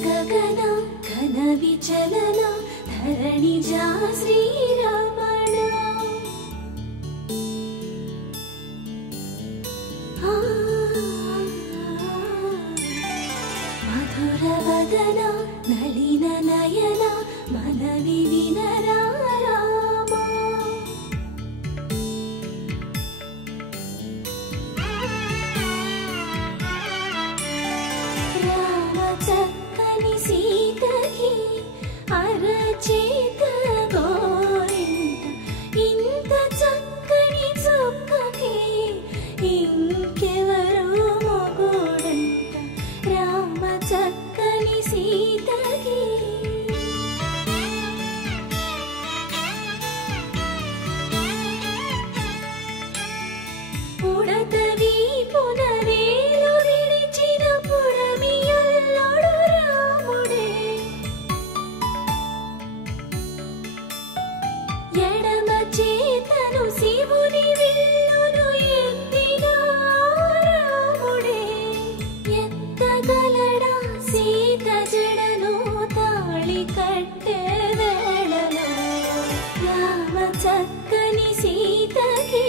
गगन घन विचलन धरणिजा श्रीरमण मधुर वदन नलिन नयन मनवि विनरा చక్కని సీతకి అరచేత గోరింట ఇంత చక్కని చుక్కకి ఇంకెవరు మొగుడంట రామ చక్కని సీతకి ఉడత వీపున వేలు విడిచిన పుడమియల్లోడు రాముడే ఎడమ చేతను శివుని విల్లును ఎత్తిన రాముడే ఎత్తగలడా సీత జడను తాళి కట్టే వేళలో రామ చక్కని సీతకి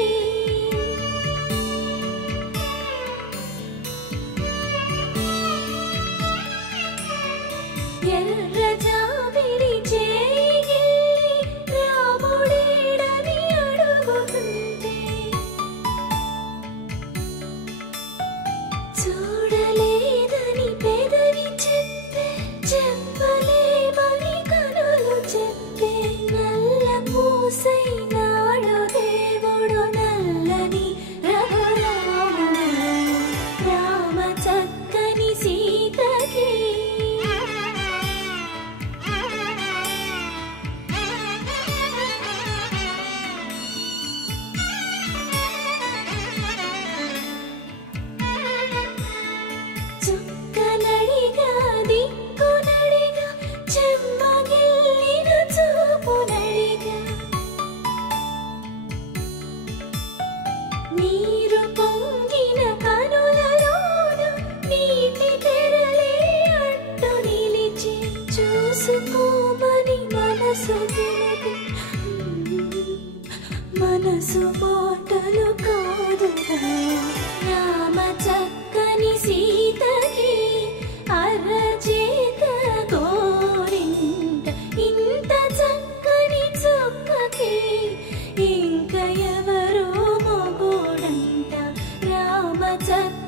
ఎర్ర జాబిలి చేయి రాముడేడని అడుగుతుంటే చూడలేదని పెదవి చెప్పే చెప్పలేమని కనులు చెప్పే నల్ల పూసై నాడు దేవుడు నల్లని రఘురాముడు రామ చక్కని సీతకి చుక్కనడిగా దిక్కునడిగా చెమ్మగిల్లిన చూపునడిగా నీరు పొంగిన కనులలోన నీటి తెరలే అడ్డు నిలిచి చూసుకోమని మనసు తెలిపి మనసు మాటలు కాదుగా రామ చక్కని సీతకి అరచేత గోరింట ఇంత చక్కని చుక్కకి ఇంక ఎవరు మొగుడంట రామ చక్కని